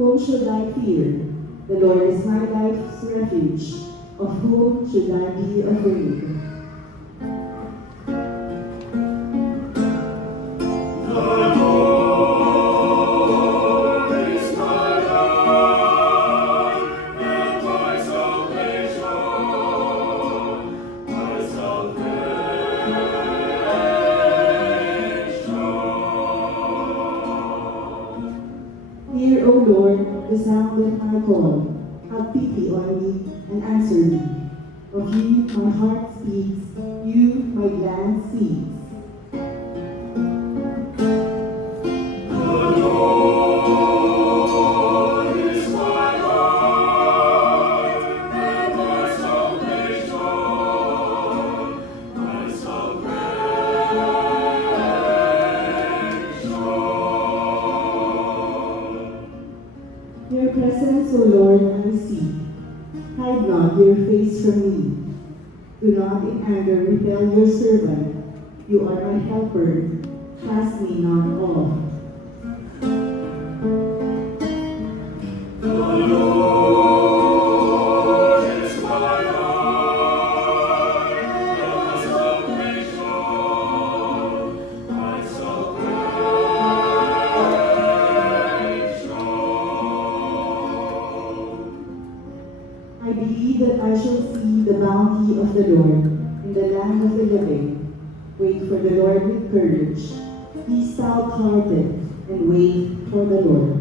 Whom should I fear? The Lord is my life's refuge. Of whom should I be afraid? Hear, O Lord, the sound of my call. Have pity on me and answer me. Of you my heart speaks, you my glance sees. Your presence, O Lord, I seek. Hide not your face from me. Do not in anger repel your servant. You are my helper. Cast me not off. I believe that I shall see the bounty of the Lord in the land of the living. Wait for the Lord with courage. Be stout-hearted and wait for the Lord.